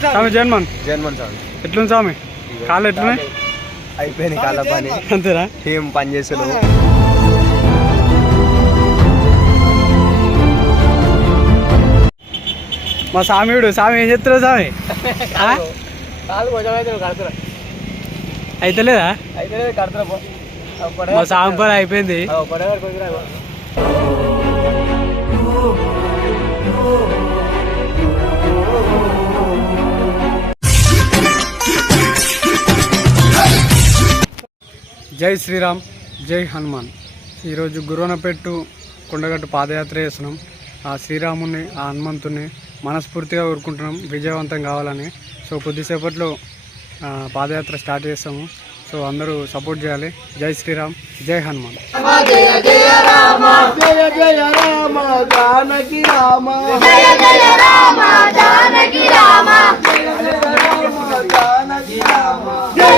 స్వామి జన్మన్ జన్మన్ స్వామి. ఎట్లుంది స్వామి? కాళ్ళు ఎట్లున్నాయి? అయిపోయింది కాళ్ళ పని. అంతేనా? ఏం పని చేసలు మా స్వామియుడు స్వామి ఏం చెప్తున్నావు స్వామి? కాళ్ళు కొంచెం అయితే కడుతున్నా అయితే కడుతున్నా పో. మా స్వామి పని అయిపోయింది. జై శ్రీరామ్ జై హనుమాన్. ఈరోజు గురువనపెట్టు కొండగట్టు పాదయాత్ర చేస్తున్నాం. ఆ శ్రీరాముని ఆ హనుమంతుని మనస్ఫూర్తిగా కోరుకుంటున్నాం. విజయవంతం కావాలని. సో కొద్దిసేపట్లో ఆ, పాదయాత్ర స్టార్ట్ చేస్తాము. సో అందరూ సపోర్ట్ చేయాలి. జై శ్రీరామ్ జై హనుమాన్. జయ జయ రామ జానకి రామ. జయ జయ రామ జానకి రామ. జానకి రామ జయ జయ రామ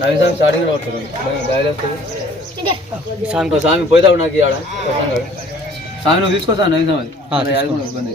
నవీన్ స్టార్టింగ్ అవుతుంది గాలి వస్తుంది. సామి స్వామి పోతావు నాకు ఆడ? స్వామి నువ్వు తీసుకో. నవీన్ స్వామి ఇబ్బంది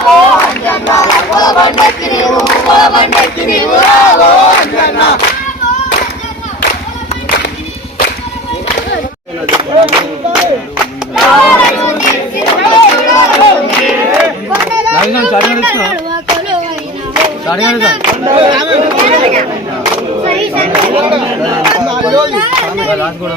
స్వాములు ఒక్కలేట ఒక్కలేట నవీన్ స్వామి స్టార్టింగ్ తీసుకో స్టార్టింగ్ లాస్ట్ కూడా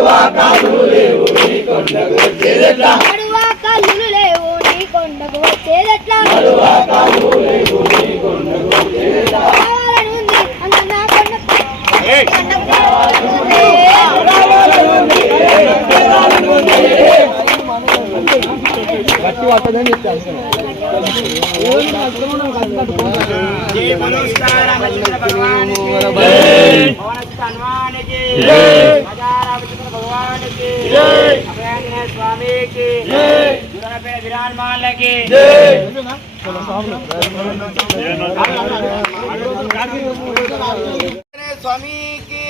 వచ్చేదట్లా నడువా లేవు నీ కొండకు వచ్చేదెట్లా నడువా కలులు లేవు నీ కొండకు వచ్చేదట్లా? నడువా కాదులు లేవు నీ కొండకు వచ్చేదెట్లా కావాలనుంది అన్న నా కొండకు కొండకు కావాలని ఉంది. స్వామికి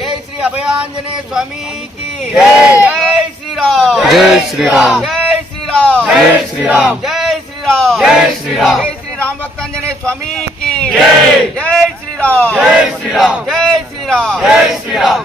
జై శ్రీ అభయాంజనేయ స్వామికి జై శ్రీరామ్ జై శ్రీరామ్. జై శ్రీరామ్ జై శ్రీరామ్. జై శ్రీరామ్ జై శ్రీరామ్. జై శ్రీరామ్ భక్తాంజనేయ స్వామికి జై శ్రీరామ్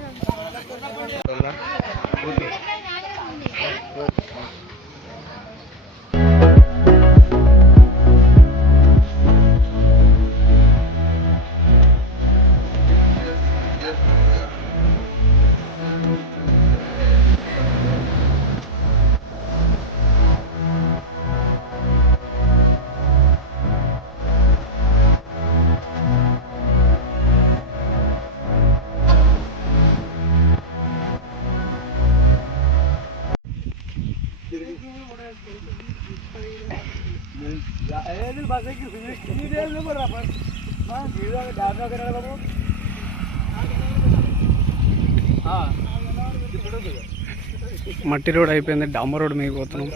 జై శ్రీరామ్ జై శ్రీరామ్ స్వామి జయమాన్ సాబు, జయమాన్ సాబు. మట్టి రోడ్ అయిపోయింది డాంబర్ రోడ్ మీద పోతున్నాం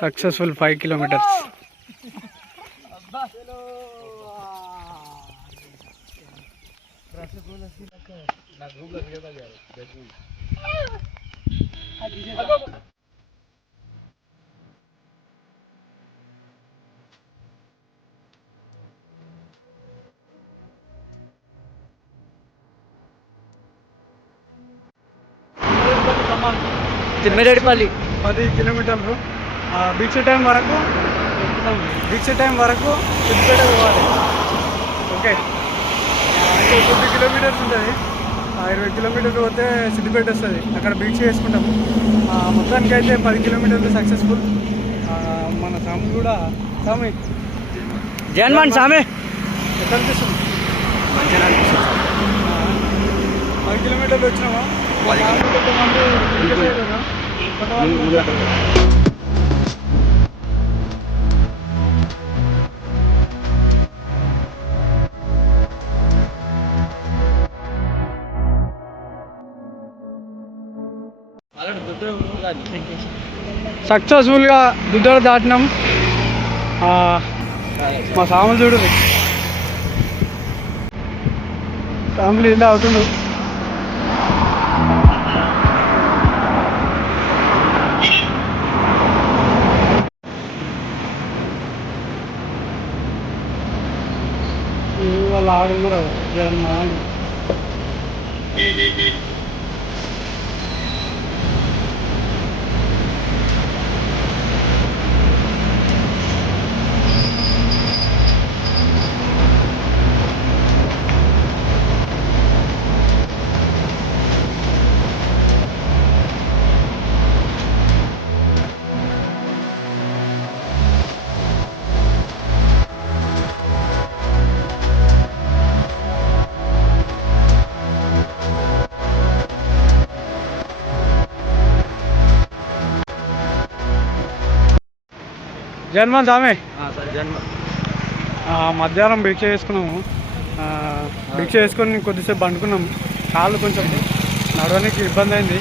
సక్సెస్ఫుల్ ఫైవ్ కిలోమీటర్స్ తిమ్మిరెడ్డిపల్లి. పది కిలోమీటర్లు. ఆ, బీచ్ టైం వరకు బీచ్ టైం వరకు సిద్దిపేట పోవాలి ఓకే ఆ, ఇంకో ఫిఫ్టీ కిలోమీటర్స్ ఉంటుంది ఆ, ఇరవై కిలోమీటర్లు పోతే సిద్దిపేట వస్తుంది. అక్కడ బీచ్ చేసుకుంటాము. ఆ, మొత్తానికి అయితే పది కిలోమీటర్లు సక్సెస్ఫుల్ మన స్వామి కూడా స్వామి జన్మన్ సామే. ఎట్లా అనిపిస్తుంది? మంచిగా అనిపిస్తుంది పది కిలోమీటర్లు వచ్చినామా? కొంతమంది సక్సెస్ఫుల్గా దుద్దడ దాటినాం. మా సాములు చూడు. ఫ్యామిలీ ఇలా అవుతుండు. వాళ్ళు ఆడున్నారు? జగన్ జన్మ ఆ, మధ్యాహ్నం భిక్ష చేసుకున్నాము. భిక్ష చేసుకొని కొద్దిసేపు పండుకున్నాం కాళ్ళు కొంచెం నడవడానికి ఇబ్బంది అయింది.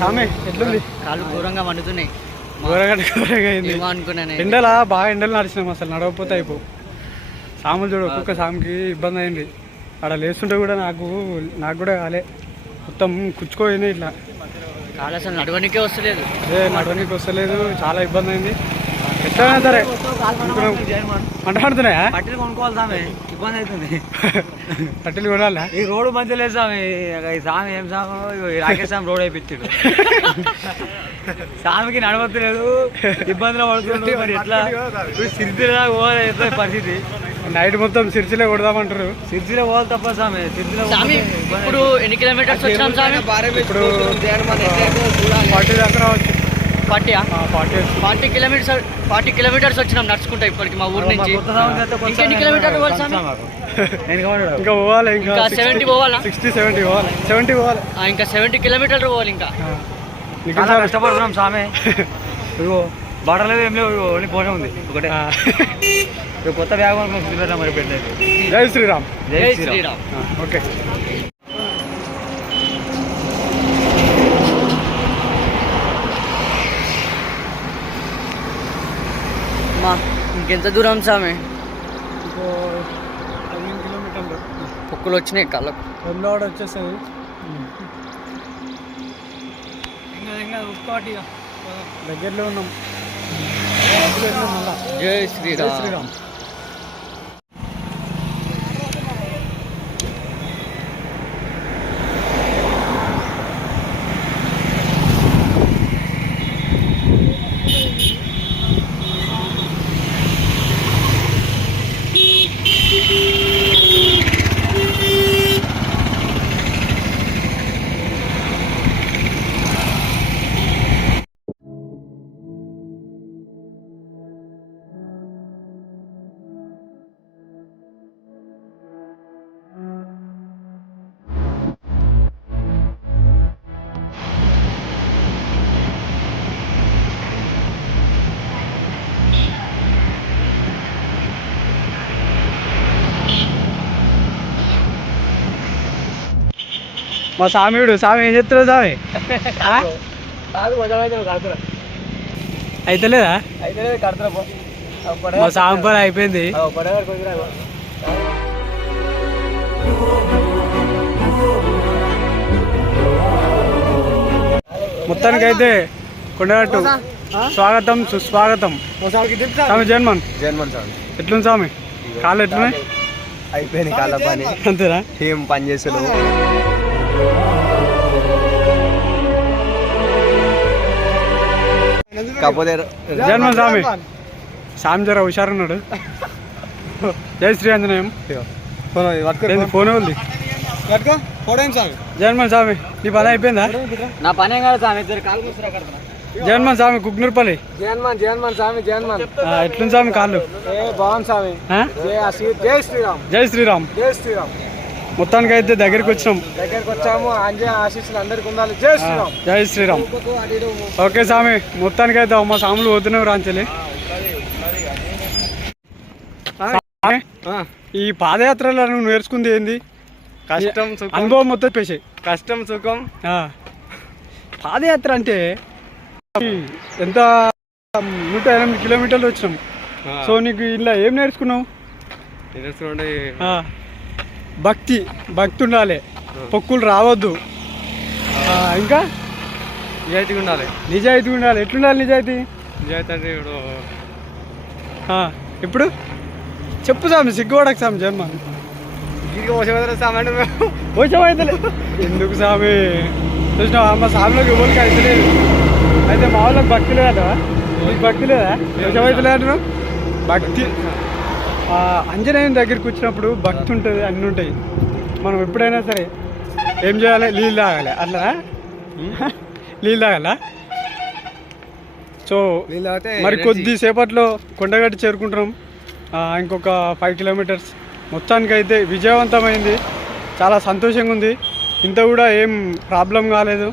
సామె ఎట్లుంది? కాళ్ళు ఘోరంగా మండుతున్నాయి. ఘోరగా ఘోరంగా అయింది. అనుకున్నాను ఎండలా బాగా ఎండలు నడిచినాం అసలు నడవకపోతే అయిపో. సాములు చూడు ఒక్కొక్క సాముకి ఇబ్బంది అయింది. అక్కడ లేస్తుంటే కూడా నాకు నాకు కూడా కాలే. మొత్తం కుచ్చుకోయింది ఇట్లా. కాదు అసలు నడవనికే వస్తలేదు. అదే నడవడానికి వస్తలేదు చాలా ఇబ్బంది అయింది. సరే? పట్టిలు కొనుక్కోవాలి సామె ఇబ్బంది అవుతుంది. పట్టిలు కొనాలా? ఈ రోడ్డు మధ్య లేదు ఈ స్వామి ఏం ఈ రాకేష్ స్వామి రోడ్ అయిపించాడు స్వామికి నడవట్లేదు ఇబ్బందులు పడుతుంది మరి ఎట్లా? సిరిసిలా పోవాలి ఎట్లా పరిస్థితి? నైట్ మొత్తం సిరిసిలే కొడదామంటారు. సిరిసిలో పోవాలి తప్ప స్వామి సిరిసిలో స్వామి ఇప్పుడు ఎన్ని కిలోమీటర్స్ ఇప్పుడు ఫార్టీ దాకా రావచ్చు. Forty forty forty kilometres forty kilometres వచ్చినాం నడుచుకుంటా ఇప్పటికి మా ఊరు నుంచి. ఇంకెన్ని కిలోమీటర్లు పోవాలి స్వామి? ఇంకా పోవాలి ఇంకా 70 పోవాలా? సిక్స్టీ సెవెంటీ పోవాలి సెవెంటీ పోవాలి. ఆ, ఇంకా సెవెంటీ కిలోమీటర్లు పోవాలి ఇంకా. చాలా కష్టపడుతున్నాం స్వామి. ఇగో లేదు ఏం లేవు ఓన్లీ ఫోనే ఉంది ఒకటే. కొత్త కొనుక్కొని మరి పెట్టలేదు జై శ్రీరామ్. జై శ్రీరామ్. ఓకే. ఇంకెంత దూరం ఇంకో పదిహేను కిలోమీటర్లు పొక్కులు వచ్చినాయి కళ్ళకు. వెమ్లవాడ వచ్చేస్తుంది దగ్గరలో ఉన్నాం దగ్గరలో ఉన్నాం. మళ్ళా జై జై శ్రీరామ్. మా సామియుడు సామి ఏం చెప్తున్నావు? అయితలేదా? అయితే పో. మా సామి పని అయిపోయింది. మొత్తానికైతే కొండగట్టు స్వాగతం సుస్వాగతం. స్వామి జన్మన్. జన్మన్ సార్ ఎట్లుంది స్వామి? కాళ్ళు ఎట్లున్నాయి? అయిపోయింది కాళ్ళ పని. అంతేనా? ఏం పని చేసలు కాకపోతే జన్మన్ స్వామి. స్వామి జర హుషారున్నాడు. జై శ్రీ ఆంజనేయం. ఏంది ఫోన్. ఉంది. జన్మన్ స్వామి. నీ పని అయిపోయిందా? నా పనే కాదు స్వామి జన్మన్ స్వామి కుక్నూరుపల్లి జన్మన్ జన్మన్ స్వామి జన్మన్ ఎట్లుంది స్వామి కాళ్ళు? ఏ బాగుంది స్వామి. జై శ్రీరామ్. జై శ్రీరామ్. జై శ్రీరామ్. మొత్తానికి అయితే దగ్గరికి వచ్చినాం. దగ్గరికి వచ్చాము. అంజయ్ ఆశీస్సులు అందరికి ఉండాలి. జై శ్రీరామ్. జై శ్రీరామ్. ఓకే స్వామి మొత్తానికి అయితే మా సాములు పోతున్నావు రాంచలి ఈ పాదయాత్రలో నువ్వు నేర్చుకుంది ఏంది? కష్టం అనుభవం మొత్తం పేసే కష్టం సుఖం. పాదయాత్ర అంటే ఎంత నూట ఎనిమిది కిలోమీటర్లు వచ్చినాం. సో నీకు ఇలా ఏం నేర్చుకున్నావు? నేర్చుకోండి భక్తి భక్తి ఉండాలి పొక్కులు రావద్దు. ఇంకా? నిజాయితీగా ఉండాలి నిజాయితీ ఉండాలి ఎట్లుండాలి నిజాయితీ? నిజాయితీ అంటే ఇప్పుడు ఇప్పుడు చెప్పు సామి సిగ్గుపడకు సామి జన్మ. వచ్చామైతే ఎందుకు సామి చూసినావా? మా సామిలోకి ఎవరికి అయితే లేదు. అయితే మా వాళ్ళకి భక్తి లేదా? నీకు భక్తి లేదు? భక్తి. ఆ, ఆంజనేయం దగ్గరికి వచ్చినప్పుడు భక్తి ఉంటుంది అన్నీ ఉంటాయి. మనం ఎప్పుడైనా సరే ఏం చేయాలి? నీళ్ళు తాగాలి. అట్లా? నీళ్ళు తాగాల? సో మరి కొద్దిసేపట్లో కొండగట్టు చేరుకుంటున్నాం. ఇంకొక ఫైవ్ కిలోమీటర్స్ మొత్తానికి అయితే విజయవంతమైంది. చాలా సంతోషంగా ఉంది. ఇంత కూడా ఏం ప్రాబ్లం కాలేదు.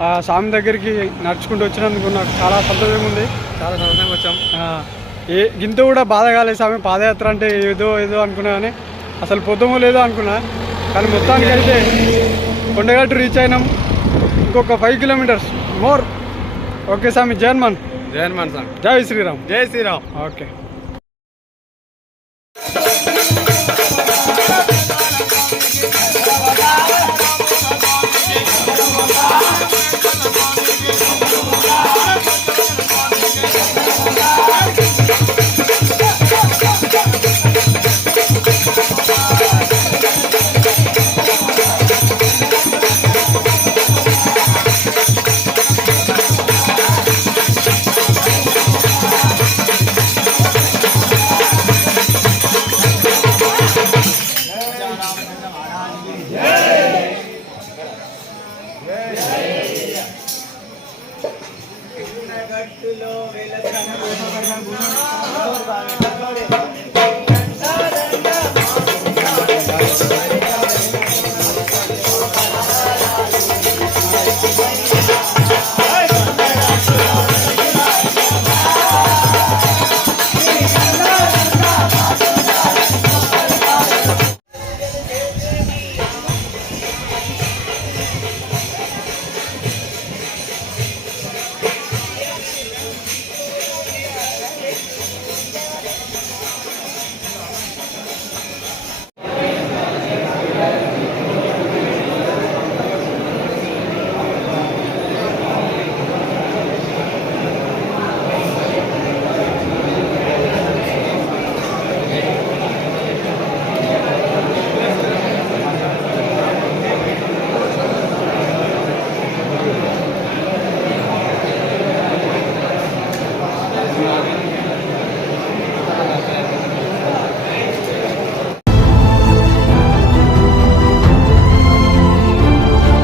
ఆ స్వామి దగ్గరికి నడుచుకుంటూ వచ్చినందుకు నాకు చాలా సంతోషంగా ఉంది. చాలా సంవత్సరం వచ్చాం. ఏ ఇంత కూడా బాధ కాలేదు స్వామి. పాదయాత్ర అంటే ఏదో ఏదో అనుకున్నా కానీ అసలు పొద్దుమో లేదో అనుకున్నా. కానీ మొత్తానికి అయితే కొండగట్టు రీచ్ అయినాం. ఇంకొక ఫైవ్ కిలోమీటర్స్ మోర్ ఓకే స్వామి జయన్మన్ జయన్మన్ స్వామి. జై శ్రీరామ్. జై శ్రీరామ్. ఓకే